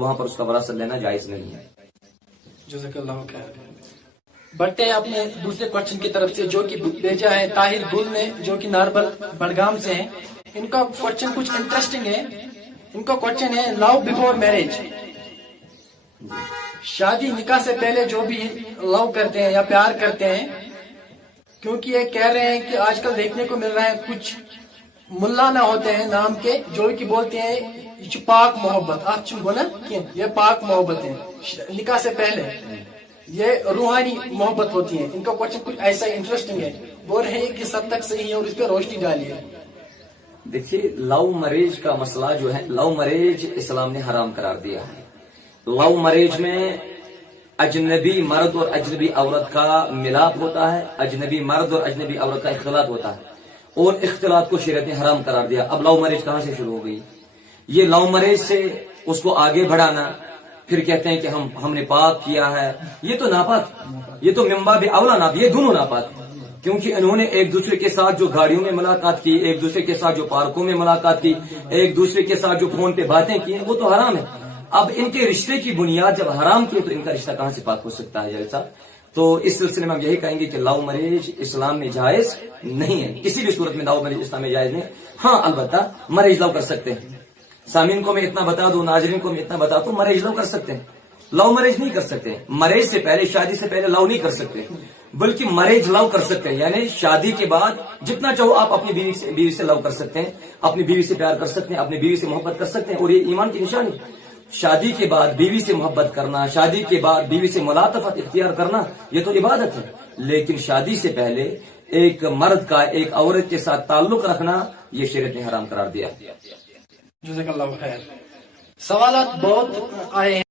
वहां पर उसका वरासत लेना जायज नहीं है। जज़ाकल्लाहु खैर। बढ़ते हैं अपने दूसरे क्वेश्चन की तरफ से, जो कि भेजा है ताहिर गुल ने, जो कि नारबल बड़गाम से हैं। इनका क्वेश्चन कुछ इंटरेस्टिंग है। इनका क्वेश्चन है लव बिफोर मैरिज, शादी निकाह से पहले जो भी लव करते हैं या प्यार करते हैं, क्योंकि ये कह रहे हैं कि आजकल देखने को मिल रहा है कुछ मुल्लाना होते हैं नाम के, जो कि बोलते हैं ये पाक मोहब्बत आज बोला कि ये पाक मोहब्बत है, निकाह से पहले ये रूहानी मोहब्बत होती है। इनका क्वेश्चन कुछ ऐसा इंटरेस्टिंग है, बोल रहे हैं कि सब तक सही है और इस पर रोशनी डालिए। देखिए, लव मैरिज का मसला जो है, लव मैरिज इस्लाम ने हराम करार दिया है। लव मैरिज में अजनबी मर्द और अजनबी औरत का मिलाप होता है, अजनबी मर्द और अजनबी औरत का इख्तिलात होता है, और इख्तिलात को शरीयत ने हराम करार दिया। अब लव मैरिज कहां से शुरू हो गई? ये लव मैरिज से उसको आगे बढ़ाना, फिर कहते हैं कि हमने पाक किया है, ये तो नापाक, ये तो मिम्बा भी अवला नाप, ये दोनों नापाक, क्योंकि इन्होंने एक दूसरे के साथ जो गाड़ियों में मुलाकात की, एक दूसरे के साथ जो पार्कों में मुलाकात की, एक दूसरे के साथ जो फोन पे बातें की, वो तो हराम है। अब इनके रिश्ते की बुनियाद जब हराम की, तो इनका रिश्ता कहां से पाक हो सकता है जैसा? तो इस सिलसिले में हम यही कहेंगे कि लव मैरिज इस्लाम में जायज नहीं है, किसी भी सूरत में लव मैरिज इस्लाम में जायज नहीं। हाँ, अलबत्ता मैरिज लव कर सकते हैं। सामीन को मैं इतना बता दूं, नाजरीन को मैं इतना बता दूं, मैरिज लव कर सकते हैं, लव मैरिज नहीं कर सकते। मैरिज से पहले, शादी से पहले लव नहीं कर सकते, बल्कि मैरिज लव कर सकते हैं। यानी शादी के बाद जितना चाहो आप अपनी बीवी से लव कर सकते हैं, अपनी बीवी से प्यार कर सकते हैं, अपनी बीवी से मोहब्बत कर सकते हैं, और ये ईमान की निशानी। शादी के बाद बीवी से मोहब्बत करना, शादी के बाद बीवी से मुलातफत इख्तियार करना, ये तो इबादत है। लेकिन शादी से पहले एक मर्द का एक औरत के साथ ताल्लुक रखना, ये शरीयत ने हराम करार दिया। जज़ाकल्लाहु खैर। सवालात बहुत आए हैं।